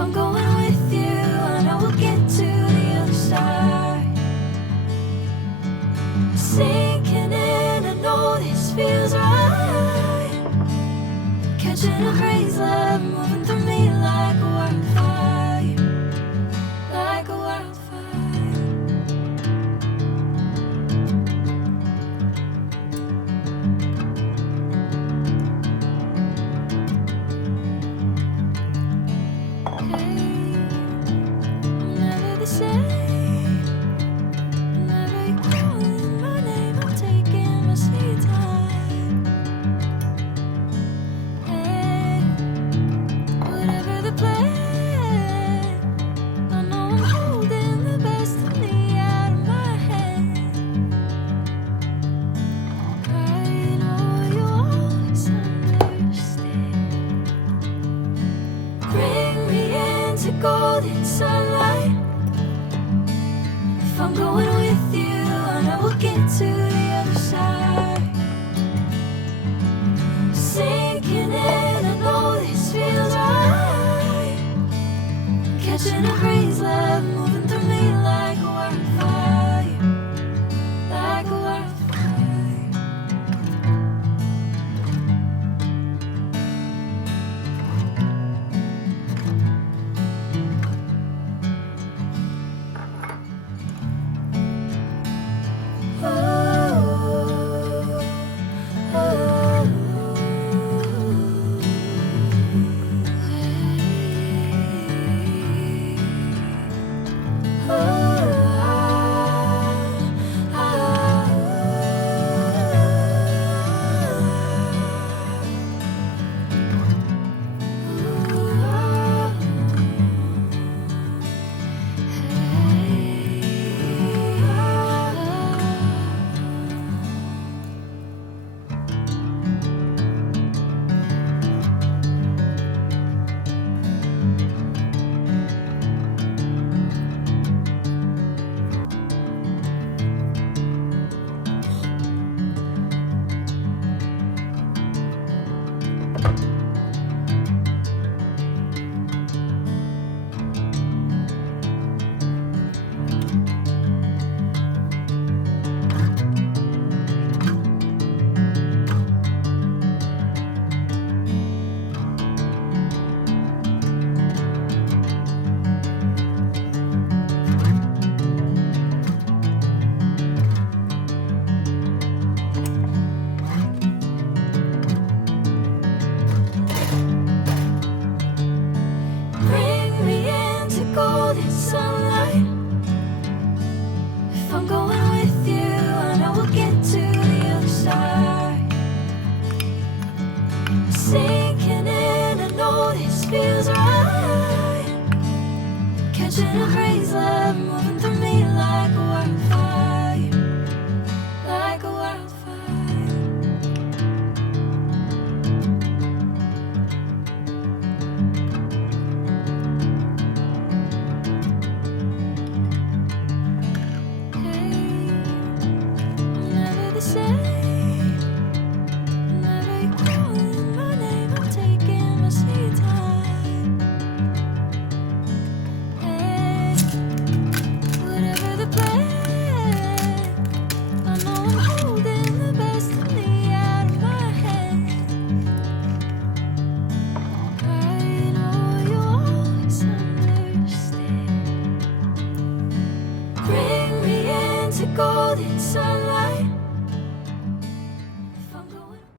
I'm going with you, I know we'll get to the other side. Sinking in, I know this feels right. Catching a crazy love, moving through me like a wildfire. Like a wildfire. Golden sunlight. If I'm going with you, I know we'll get to the other side. Sinking in, I know this feels right. Catching a crazy love, moving through me like a wildfire. Like a wildfire. Catching a crazy love, moving through me like a wildfire. Like a wildfire. Hey, I'm never the same. Whenever you're calling my name, I'm taking my sweet time. Golden sunlight.